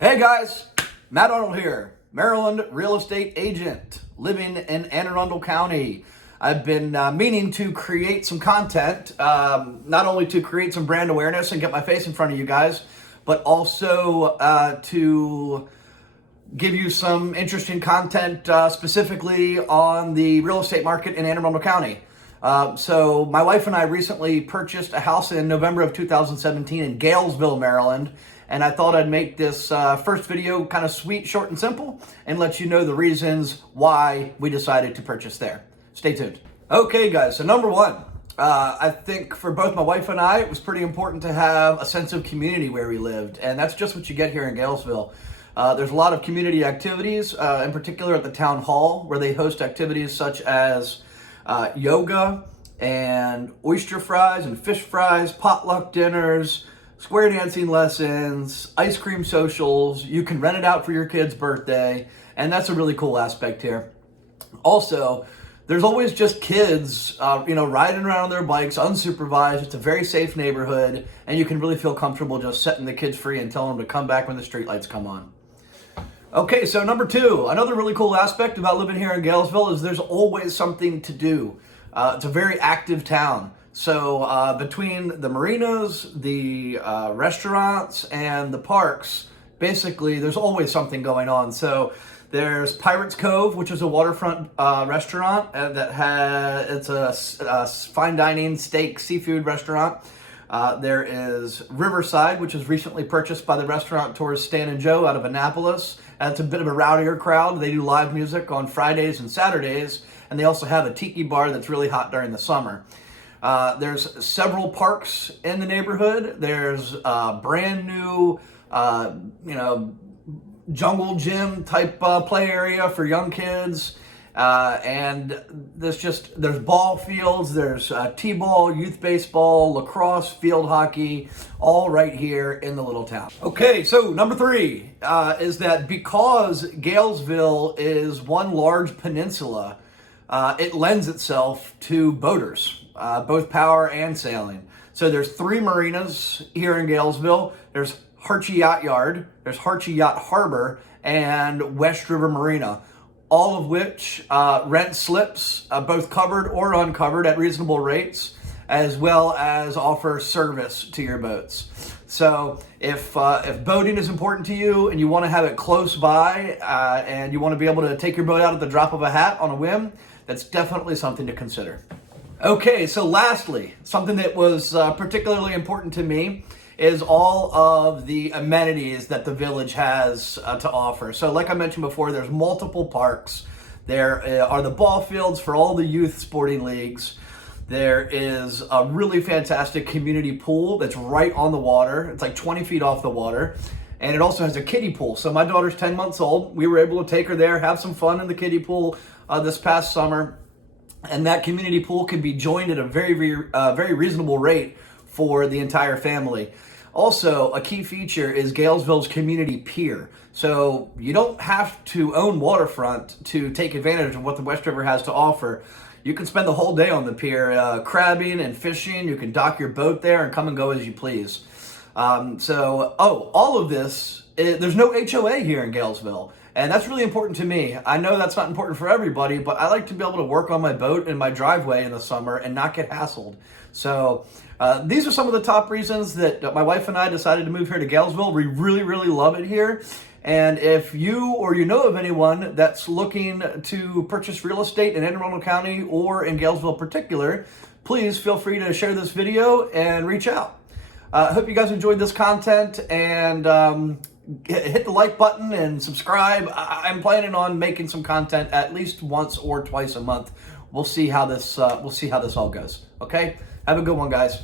Hey guys, Matt Arnold here, Maryland real estate agent living in Anne Arundel County. I've been meaning to create some content, not only to create some brand awareness and get my face in front of you guys, but also to give you some interesting content specifically on the real estate market in Anne Arundel County. So my wife and I recently purchased a house in November of 2017 in Galesville, Maryland. And I thought I'd make this first video kind of sweet, short, and simple and let you know the reasons why we decided to purchase there. Stay tuned. Okay, guys, so number one, I think for both my wife and I, it was pretty important to have a sense of community where we lived. And that's just what you get here in Galesville. There's a lot of community activities, in particular at the town hall, where they host activities such as yoga and oyster fries and fish fries, potluck dinners, square dancing lessons, ice cream socials. You can rent it out for your kid's birthday, and that's a really cool aspect here. Also, there's always just kids, riding around on their bikes unsupervised. It's a very safe neighborhood, and you can really feel comfortable just setting the kids free and telling them to come back when the streetlights come on. Okay, so number two, another really cool aspect about living here in Galesville is there's always something to do. It's a very active town. So between the marinas, the restaurants, and the parks, basically there's always something going on. So there's Pirates Cove, which is a waterfront restaurant it's a fine dining steak seafood restaurant. There is Riverside, which was recently purchased by the restaurateurs Stan and Joe out of Annapolis. It's a bit of a rowdier crowd. They do live music on Fridays and Saturdays, and they also have a tiki bar that's really hot during the summer. There's several parks in the neighborhood. There's a brand new, jungle gym type play area for young kids. And there's ball fields, there's t-ball, youth baseball, lacrosse, field hockey, all right here in the little town. Okay, so number three is that because Galesville is one large peninsula, it lends itself to boaters. Both power and sailing. So there's three marinas here in Galesville. There's Harchie Yacht Yard, there's Harchie Yacht Harbor, and West River Marina, all of which rent slips, both covered or uncovered at reasonable rates, as well as offer service to your boats. So if boating is important to you and you want to have it close by and you want to be able to take your boat out at the drop of a hat on a whim, that's definitely something to consider. Okay, so lastly, something that was particularly important to me is all of the amenities that the village has to offer. So like I mentioned before, there's multiple parks. There are the ball fields for all the youth sporting leagues. There is a really fantastic community pool that's right on the water. It's like 20 feet off the water. And it also has a kiddie pool. So my daughter's 10 months old. We were able to take her there, have some fun in the kiddie pool this past summer. And that community pool can be joined at a very reasonable rate for the entire family. Also, a key feature is Galesville's community pier. So you don't have to own waterfront to take advantage of what the West River has to offer. You can spend the whole day on the pier crabbing and fishing. You can dock your boat there and come and go as you please. All of this, there's no HOA here in Galesville. And that's really important to me. I know that's not important for everybody, but I like to be able to work on my boat in my driveway in the summer and not get hassled. So these are some of the top reasons that my wife and I decided to move here to Galesville. We really, really love it here. And if you or you know of anyone that's looking to purchase real estate in Anne Arundel County or in Galesville in particular, please feel free to share this video and reach out. I hope you guys enjoyed this content, and hit the like button and subscribe. I'm planning on making some content at least once or twice a month. We'll see how this all goes. Okay, have a good one, guys.